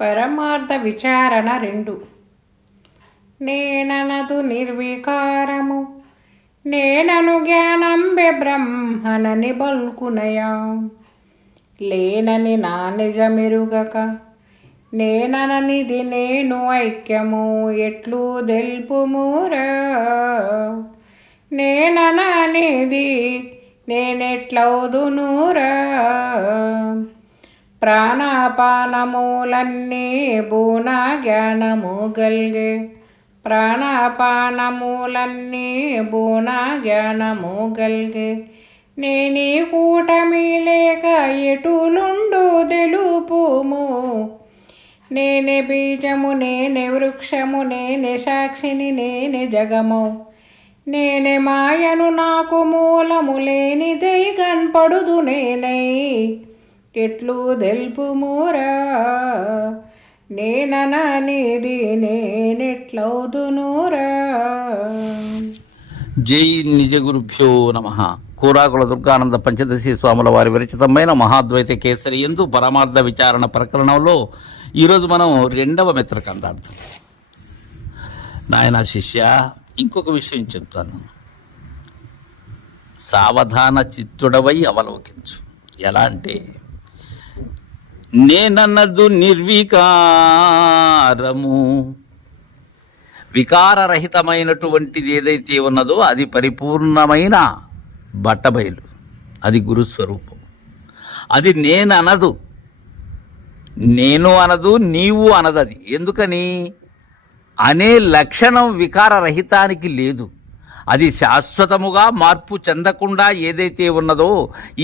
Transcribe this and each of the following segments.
పరమార్థ విచారణ రెండు నేననదు నిర్వికారము నేనను జ్ఞానంబె బ్రహ్మనని బల్కునయా లేనని నా నిజమిరుగక నేనననిది నేను ఐక్యము ఎట్లు దెల్పుమురా నేనననిది నేనెట్లవుదునురా ప్రాణాపానములన్నీ భూన జ్ఞానము గల్గే ప్రాణాపానములన్నీ భూన జ్ఞానము గల్గే నేనే కూటమి లేక ఎటులుండు తెలుపుము నేనే బీజము నేనే వృక్షము నేనే సాక్షిని నేనే జగము నేనే మాయను నాకు మూలము లేనిదే కనపడుదు నేనై ఎట్లు దెల్పుమోరా నేనననిది నేనెట్లవుదునోరా జై నిజగురుభ్యో నమ కూరాకుల దుర్గానంద పంచదశి స్వాముల వారి విరచితమైన మహాద్వైత కేసరి ఎందు పరమార్థ విచారణ ప్రకరణంలో ఈరోజు మనం రెండవ మిత్రకందార్థం నాయన శిష్య ఇంకొక విషయం చెప్తాను సావధాన చిత్తుడవై అవలోకించు ఎలా అంటే నేనన్నదు నిర్వికారము వికారరహితమైనటువంటిది ఏదైతే ఉన్నదో అది పరిపూర్ణమైన బట్టబయలు అది గురుస్వరూపం అది నేను అనదు నేను అనదు నీవు అనదది ఎందుకని అనే లక్షణం వికారరహితానికి లేదు అది శాశ్వతముగా మార్పు చెందకుండా ఏదైతే ఉన్నదో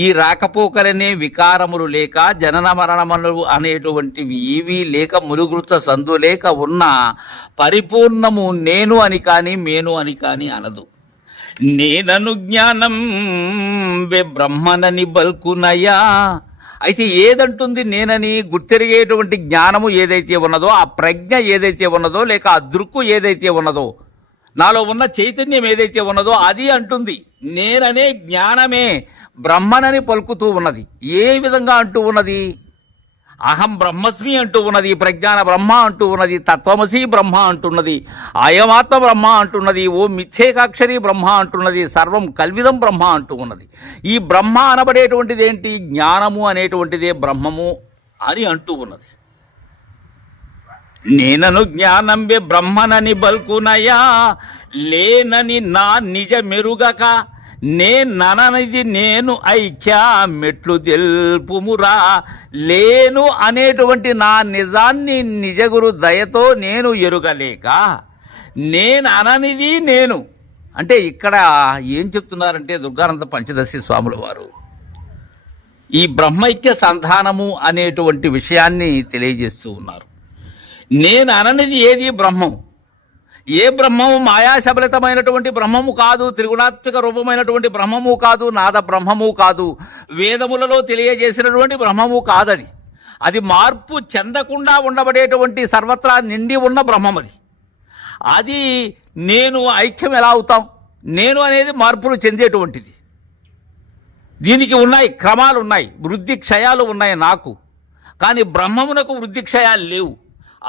ఈ రాకపోకలనే వికారములు లేక జనన మరణములు అనేటువంటివి ఇవి లేక ములుగృత సందు లేక ఉన్న పరిపూర్ణము నేను అని కానీ మేను అని కానీ అనదు నేనను జ్ఞానం వే బ్రహ్మనని బల్కునయ్యా అయితే ఏదంటుంది నేనని గుర్తెరిగేటువంటి జ్ఞానము ఏదైతే ఉన్నదో ఆ ప్రజ్ఞ ఏదైతే ఉన్నదో లేక ఆ దృక్కు ఏదైతే ఉన్నదో నాలో ఉన్న చైతన్యం ఏదైతే ఉన్నదో అది అంటుంది నేననే జ్ఞానమే బ్రహ్మనని పలుకుతూ ఉన్నది ఏ విధంగా అంటూ ఉన్నది అహం బ్రహ్మస్మి అంటూ ఉన్నది ప్రజ్ఞాన బ్రహ్మ అంటూ ఉన్నది తత్వమసి బ్రహ్మ అంటున్నది అయమాత్మ బ్రహ్మ అంటున్నది ఓ మిథ్యేకాక్షరి బ్రహ్మ అంటున్నది సర్వం కల్విదం బ్రహ్మ అంటూ ఉన్నది ఈ బ్రహ్మ అనబడేటువంటిది ఏంటి జ్ఞానము అనేటువంటిదే బ్రహ్మము అని అంటూ ఉన్నది నేనను జ్ఞానంబే బ్రహ్మనని బల్కునయా లేనని నా నిజ మెరుగక నే నననిది నేను ఐక్యా మెట్లు తెల్పుమురా లేను అనేటువంటి నా నిజాన్ని నిజగురు దయతో నేను ఎరుగలేక నేను అననిది నేను అంటే ఇక్కడ ఏం చెప్తున్నారంటే దుర్గానంద పంచదశి స్వాముల వారు ఈ బ్రహ్మైక్య సంధానము అనేటువంటి విషయాన్ని తెలియజేస్తూ ఉన్నారు నేను అననిది ఏది బ్రహ్మం ఏ బ్రహ్మము మాయాశబలితమైనటువంటి బ్రహ్మము కాదు త్రిగుణాత్మక రూపమైనటువంటి బ్రహ్మము కాదు నాద బ్రహ్మము కాదు వేదములలో తెలియజేసినటువంటి బ్రహ్మము కాదది అది మార్పు చెందకుండా ఉండబడేటువంటి సర్వత్రా నిండి ఉన్న బ్రహ్మం అది అది నేను ఐక్యం ఎలా అవుతాం నేను అనేది మార్పులు చెందేటువంటిది దీనికి ఉన్నాయి క్రమాలు ఉన్నాయి వృద్ధి క్షయాలు ఉన్నాయి నాకు కానీ బ్రహ్మమునకు వృద్ధి క్షయాలు లేవు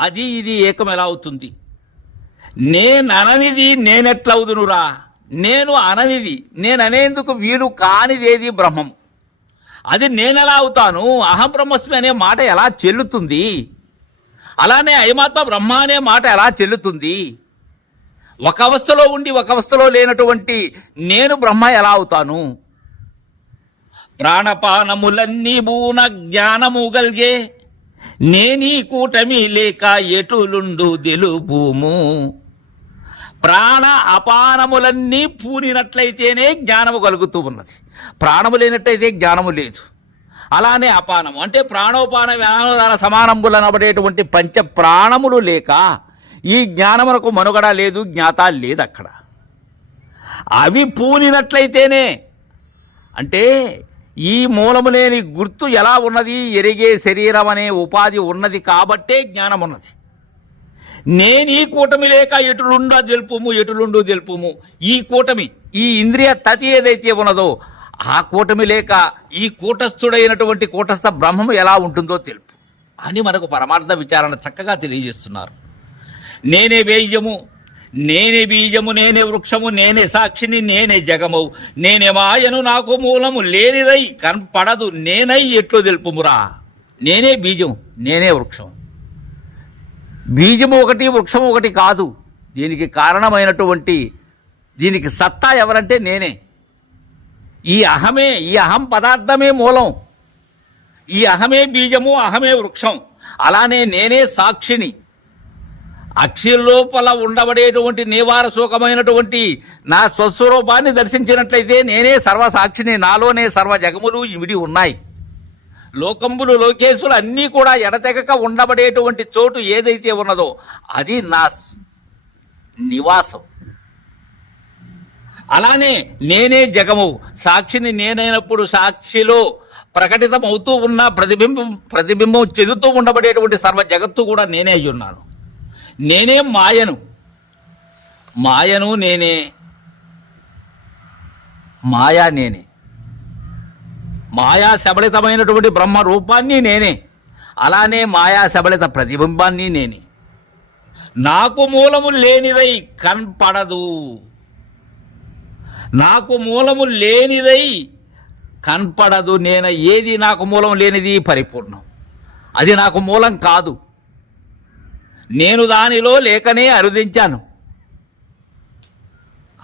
అది ఇది ఏకం ఎలా అవుతుంది నేను అననిది నేనెట్లవుదునురా నేను అననిది నేను అనేందుకు వీలు కానిదేది బ్రహ్మం అది నేనెలా అవుతాను అహం బ్రహ్మస్మి అనే మాట ఎలా చెల్లుతుంది అలానే అయమాత్మ బ్రహ్మ అనే మాట ఎలా చెల్లుతుంది ఒక అవస్థలో ఉండి ఒక అవస్థలో లేనటువంటి నేను బ్రహ్మ ఎలా అవుతాను ప్రాణపానములన్నీ బూన జ్ఞానము గల్గే నేనీ కూటమి లేక ఎటులుండు తెలుపుము ప్రాణ అపానములన్నీ పూనినట్లయితేనే జ్ఞానము కలుగుతూ ఉన్నది ప్రాణము లేనట్లయితే జ్ఞానము లేదు అలానే అపానము అంటే ప్రాణోపాన వ్యానోదాన సమానములు అనబడేటువంటి పంచ ప్రాణములు లేక ఈ జ్ఞానమునకు మనుగడ లేదు జ్ఞాత లేదు అక్కడ అవి పూనినట్లయితేనే అంటే ఈ మూలము లేని గుర్తు ఎలా ఉన్నది ఎరిగే శరీరం అనే ఉపాధి ఉన్నది కాబట్టే జ్ఞానం ఉన్నది నేను ఈ కూటమి లేక ఎటులుండా తెలుపుము ఎటులుండు తెలుపుము ఈ కూటమి ఈ ఇంద్రియ తతి ఏదైతే ఉన్నదో ఆ కూటమి లేక ఈ కూటస్థుడైనటువంటి కూటస్థ బ్రహ్మము ఎలా ఉంటుందో తెలుపు అని మనకు పరమార్థ విచారణ చక్కగా తెలియజేస్తున్నారు నేనే వేయము నేనే బీజము నేనే వృక్షము నేనే సాక్షిని నేనే జగమవు నేనే మాయను నాకు మూలము లేనిదై కనపడదు నేనై ఎట్లు తెలుపుమురా నేనే బీజం నేనే వృక్షం బీజము ఒకటి వృక్షం ఒకటి కాదు దీనికి కారణమైనటువంటి దీనికి సత్తా ఎవరంటే నేనే ఈ అహమే ఈ అహం పదార్థమే మూలం ఈ అహమే బీజము అహమే వృక్షం అలానే నేనే సాక్షిని అక్షి లోపల ఉండబడేటువంటి నివార సుఖమైనటువంటి నా స్వస్వరూపాన్ని దర్శించినట్లయితే నేనే సర్వసాక్షిని నాలోనే సర్వ జగములు ఇవిడి ఉన్నాయి లోకంబులు లోకేశులు అన్నీ కూడా ఎడతెగక ఉండబడేటువంటి చోటు ఏదైతే ఉన్నదో అది నా నివాసం అలానే నేనే జగము సాక్షిని నేనైనప్పుడు సాక్షిలో ప్రకటితం అవుతూ ఉన్న ప్రతిబింబం ప్రతిబింబం చెందుతూ ఉండబడేటువంటి సర్వ జగత్తు కూడా నేనే అయ్యున్నాను నేనే మాయను మాయను నేనే మాయా నేనే మాయా సబలితమైనటువంటి బ్రహ్మ రూపాన్ని నేనే అలానే మాయా సబలిత ప్రతిబింబాన్ని నేనే నాకు మూలము లేనిదై కనపడదు నాకు మూలము లేనిదై కనపడదు నేను ఏది నాకు మూలం లేనిది పరిపూర్ణం అది నాకు మూలం కాదు నేను దానిలో లేకనే అరుదించాను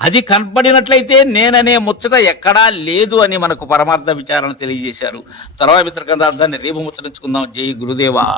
అది కనపడినట్లయితే నేననే ముచ్చట ఎక్కడా లేదు అని మనకు పరమార్థ విచారణ తెలియజేశారు తర్వాత మిత్రకందార్థాన్ని రేపు ముచ్చటించుకుందాం జై గురుదేవా